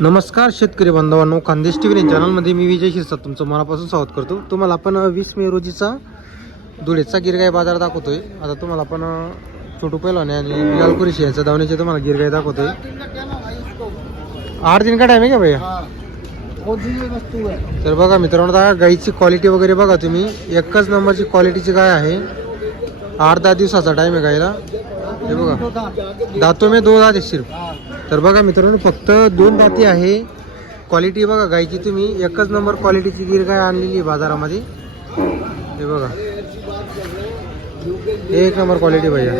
नमस्कार शेतकरी बांधवांनो खानदेश टी व्ही चॅनलमध्ये मी विजय शिरसाट तुमचं मनापासून स्वागत करतो. तुम्हाला आपण वीस मे रोजीचा धुळेचा गिरगाय बाजार दाखवतोय. आता तुम्हाला आपण छोटू पैलवाने आणि बिलाल कुरेशी यांचा धावण्याचे तुम्हाला गिरगाय दाखवतोय. आठ दिन का टाईम आहे का भैया? तर बघा मित्रांनो आता गाईची क्वालिटी वगैरे बघा तुम्ही. एकच नंबरची क्वालिटीची गाय आहे. आठ दहा दिवसाचा टाईम आहे गायला. हे बघा. दातो मे दो दहा आहे सिर्फ. तर बघा मित्रांनो फक्त दोन दाती आहे. क्वालिटी बघा गायची तुम्ही. एकच नंबर क्वालिटीची गिर गाय आणलेली आहे बाजारामध्ये. हे बघा. एक नंबर क्वालिटी भैया.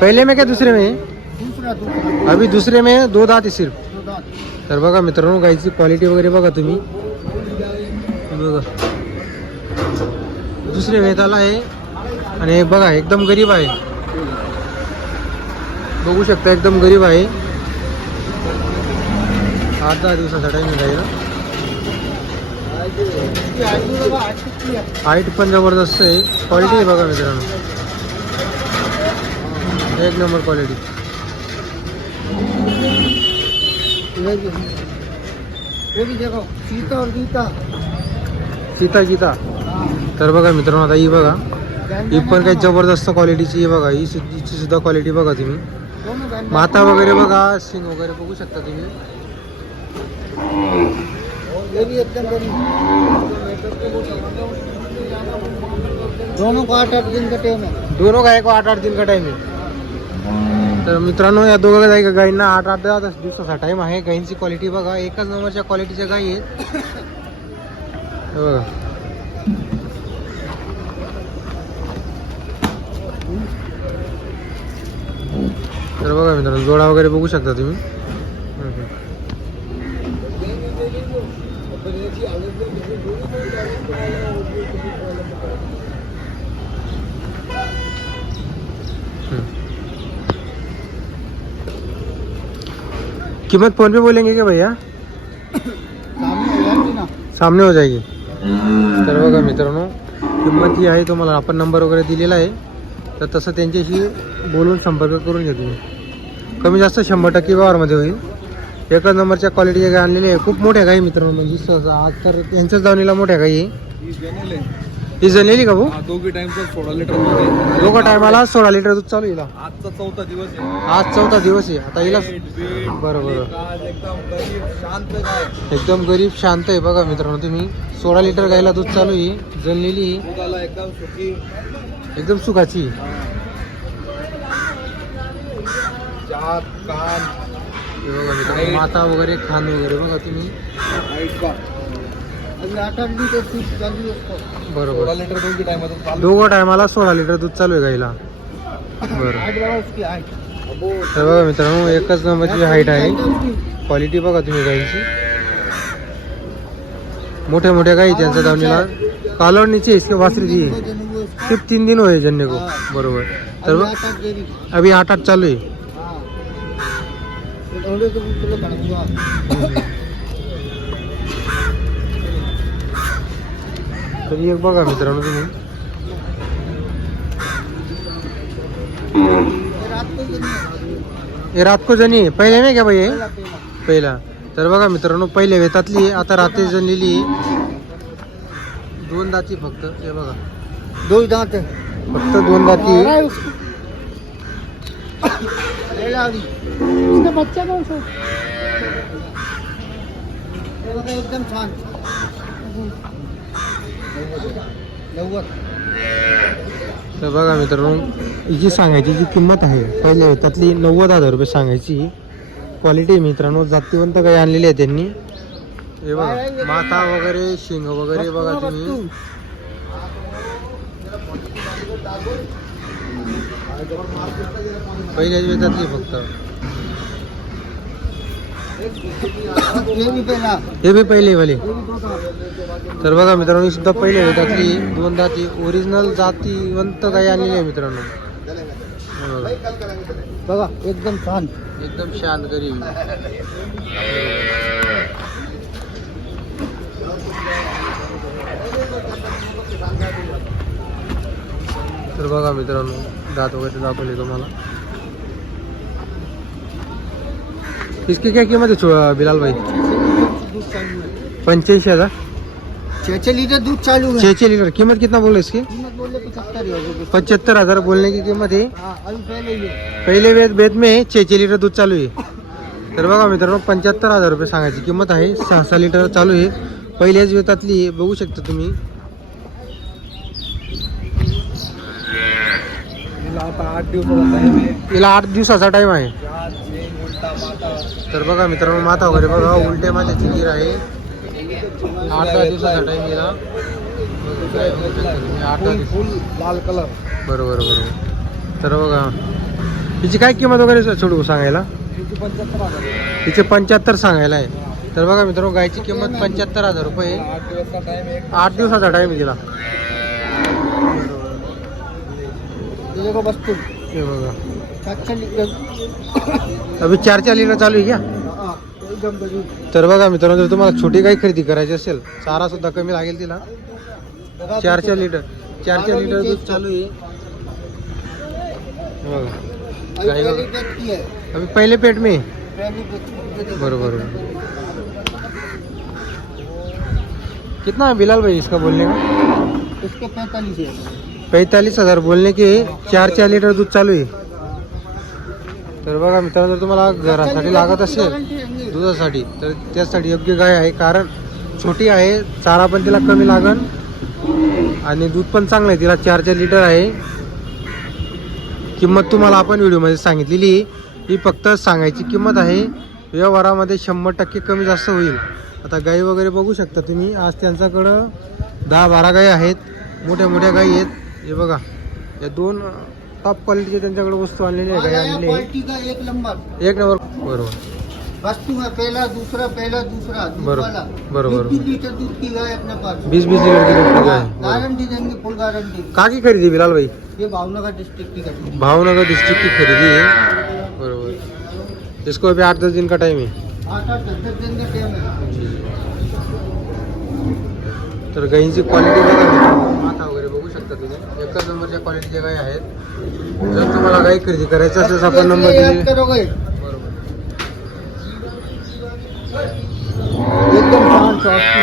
पहले में क्या दुसरे में? अभी दुसरे में दो दात सिर्फ. तर बघा मित्रांनो गाईची क्वालिटी वगैरे बघा तुम्ही. बघा. दुसरे वेताला आहे. आणि बघा एकदम गरीब आहे. बघू शकता एकदम गरीब आहे. आठ दहा दिवसाचा टाईम आहे गाईला इसकी आयु लगा आज कितनी है हाईट पण ज़बरदस्त आहे. क्वालिटी आहे बघा मित्रांनो. एक नंबर क्वालिटी सीता गीता सीता गीता. हाँ तर बघा मित्रांनो, आता ही बघा. ही पण काही ज़बरदस्त क्वालिटीची आहे बघा. ही क्वालिटी बघा तुम्ही. माता वगैरे बघा सिंग वगैरे बघू शकता तुम्ही. दोनों को आठ आठ दिन का टाइम है. दोनों गाय को आठ आठ दिन का टाइम आहे तर मित्रांनो या दोघं गाय गायींना आठ आठ दहा दिवसाचा टाइम आहे. गायींची क्वालिटी बघा. एकाच नंबरच्या क्वालिटीच्या गायी आहेत. बघा. बघा मित्रांनो, जोडा वगैरे बघू शकता तुम्ही. कीमत फ़ोन पे बोलेंगे क्या भैया? सामने हो जाएगी. हो तर बघा मित्रांनो, किंमत जी आहे तुम्हाला. आपण नंबर वगैरे दिलेला आहे. तर तसं त्यांच्याशी बोलून संपर्क करून घ्या तुम्ही. कमी जास्त शंभर टक्के व्यवहारमध्ये होईल. एकच नंबरच्या क्वालिटीच्या गाय आणलेली आहे. खूप मोठ्या गाई मित्रांनो म्हणजे सहसा. आज तर यांच्याच दावणीला मोठ्या गाई आहे. ही जनलेली का भाऊ? दोघी टाइमचा सोळा लिटर दूध आहे. दोघं टायमाला सोळा लिटर दूध चालू हिला. आजचा चौथा दिवस आहे. आज चौथा दिवस आहे. आता हिला बीट, बीट, बरं बरं. काज, एकदम गरीब शांत काय एकदम गरीब शांत आहे बघा मित्रांनो तुम्ही. सोळा लिटर गायला दूध चालू आहे. जनलेली आहे. दुधाला एकदम सुखी. एकदम सुखाची चार कान हे बघा मित्रांनो माता वगैरे खान वगैरे बघा तुम्ही. बरोबर. दोघी टायमाला सोळा लिटर दूध चालू आहे गाईला बरं. हाइट लगा उसकी हाइट अबो. तर बघा मित्रांनो एकच नंबरची हाईट आहे. क्वालिटी बघा तुम्ही गाईची. मोठ्या मोठ्या गाई त्यांच्या दावणीला. कालवडनीची आहे इसके वासरी जी आहे सिर्फ तीन दिन होय जन्ने को बरोबर. तर बघ. अभी आठ आठ चालू आहे. तर एक बघा मित्रांनो तुम्ही. देनी है हे रात को जणी. पहिले नाही का बाई? पहला. तर बघा मित्रांनो पहिले वेतातली आता रात्री जणलेली. दोन दाती फक्त हे बघा. दो ही दांत. फक्त दोन दाती. बच्चा कौन सा? एकदम छान तर बघा मित्रांनो जी सांगायची जी किंमत आहे पहिले त्यातली नव्वद हजार रुपये सांगायची क्वालिटी मित्रांनो जातीवंत काही आणलेली आहे त्यांनी. हे बघा माता वगैरे शिंग वगैरे बघा तुम्ही. पहिल्याच वेतातली फक्त. हे बी पहिले वाले. ये भी दो दांत तर बघा मित्रांनो ही सुद्धा पहिल्या वेतातली दोन दाती ओरिजिनल जातीवंत काही आणलेली आहे मित्रांनो. बघा. एकदम छान. एकदम शांत गरीब. तर बघा मित्रांनो दात वगैरे दाखवले तुम्हाला. इसकी क्या कीमत है बिलाल भाई? पंच्याऐंशी हजार छः छः लीटर दूध चालू है। छः छः लीटर। कीमत कितना बोल रहे इसकी? पचहत्तर हजार बोलने की कीमत है। हाँ पहले वेद बेद में छे छे लिटर दूध चालू आहे तर बघा मित्रांनो पंच्याहत्तर हजार रुपये सांगायची किंमत आहे. सहा सहा लिटर चालू आहे. पहिल्याच वेतातली आहे. बघू शकता तुम्ही. आठ दिवसाचा टाइम आहे. तर बघा मित्रांनो माथा वगैरे बघा उलट्या माथ्याची गिर आहे. आठ दहा दिवसाचा टाइम गेला आठ दहा फुल दिवस. फुल लाल कलर बरोबर बरोबर. तर बघा हिची काय किंमत वगैरे सोडू सांगायला? तिची पंच्याहत्तर सांगायला आहे. तर बघा मित्रांनो गायची किंमत पंच्याहत्तर हजार रुपये. आठ दिवसचा तू हे बघा. अभि चार चार लिटर चालू आहे क्या? हाँ बढ़िया तर बघा मित्रांनो जर तुम्हाला छोटी काही खरेदी करायची असेल चारा सुद्धा कमी लागेल तिला. चार चार लिटर चार चार लिटर दूध चालू आहे. बघा. अभी गाय पहली बघा. पेट की है अभी पहिले पेट में. है। बरोबर कितना है बिलाल भाई इसका बोलने का? इसके पैंतालीस पैंतालीस हज़ार बोलने के चार चार लीटर दूध चालू आहे. तर बघा मित्रांनो जर तुम्हाला घरासाठी लागत असेल दुधासाठी तर त्यासाठी योग्य गाय आहे कारण छोटी आहे चारा पण तिला कमी लागन आणि दूध पण चांगलं आहे. तिला चार चार लिटर आहे. किंमत तुम्हाला आपण व्हिडिओमध्ये सांगितलेली. ही फक्त सांगायची किंमत आहे. व्यवहारामध्ये शंभर टक्के कमी जास्त होईल. आता गाई वगैरे बघू शकता तुम्ही. आज त्यांच्याकडं दहा बारा गाई आहेत. मोठ्या मोठ्या गाई आहेत. हे बघा या दोन टॉप क्वालिटीचे त्यांच्याकडे वस्तू आहे आणलेली आहे क्वालिटी का एक नंबर. एक नंबर. बरोबर. वस्तु है पहला दूसरा पहला दूसरा. दूध बरोबर, वाला बरोबर. बीस लीटर दूध की गाय अपने पास. बीस बीस लिटर की गारंटी देंगे फुल गारंटी का की खरेदी बिलाल भाई ये भावनगर डिस्ट्रिक्ट की घटना भावनगर डिस्ट्रिक्ट की खरीदी. है बरोबर. इसको अभी आठ दस दिन का टाइम है आठ आठ दस दस दिन का टाइम है तर गाईंची क्वालिटी बघा माथा वगैरे बघू शकता तुम्ही. एकच नंबरच्या क्वालिटीच्या गाई आहेत. जर तुम्हाला गाई खरेदी करायचं असेल तर आपण नंबर दिले बरोबर. एकदम शांत सॉफ्टी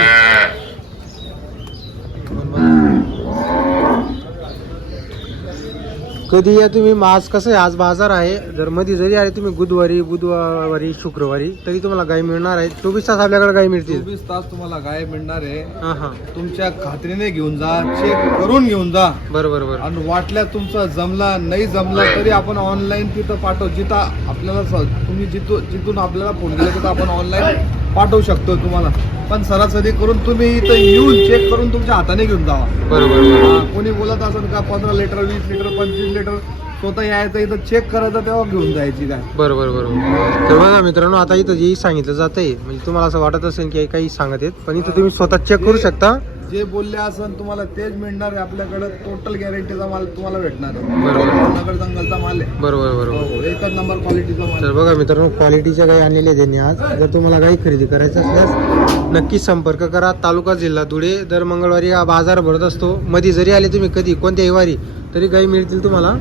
कधी या तुम्ही आज कसं आहे? आज बाजार आहे. जर मध्ये जरी आले तुम्ही बुधवारी बुधवारी शुक्रवारी तरी तुम्हाला गाई मिळणार आहे. चोवीस तास आपल्याकडे गाई मिळतील. चोवीस तास तुम्हाला गाय मिळणार आहे. हां हां. तुमच्या खात्रीने घेऊन जा चेक करून घेऊन जा. बरोबर बरोबर आणि वाटल्या तुमचा जमला नाही जमला तरी आपण ऑनलाईन तिथं पाठव. जिथं आपल्याला स- तुम्ही जिथून जिथून आपल्याला फोन केला तिथं आपण ऑनलाईन पाठवू शकतो तुम्हाला. पण सरासरी करून तुम्ही इथं येऊन चेक करून तुमच्या हाताने घेऊन जावा. बरोबर कोणी बोलत असेल का पंधरा लिटर वीस लिटर पंचवीस लिटर स्वतः यायचं इथं चेक करायचं तेव्हा घेऊन जायची काय बरोबर बरोबर तर बघा मित्रांनो आता इथं जे सांगितलं जात आहे म्हणजे तुम्हाला असं वाटत असेल की काही सांगत आहेत पण इथं तुम्ही स्वतः चेक करू शकता. जे बोलले असेल तुम्हाला तेच मिळणार आहे. आपल्याकडे टोटल गॅरंटीचा माल तुम्हाला भेटणार आहे. बरोबर नगर जंगलचा माल आहे. बरोबर बरोबर हो, एकच नंबर क्वालिटीचा माल तर बघा मित्रांनो क्वालिटीच्या गाई आणलेल्या त्यांनी आज. जर तुम्हाला गाई खरेदी करायचं असल्यास नक्की संपर्क करा. तालुका जिल्हा धुळे. दर मंगळवारी हा बाजार भरत असतो. मध्ये जरी आले तुम्ही कधी कोणत्याही वारी तरी गाई मिळतील तुम्हाला.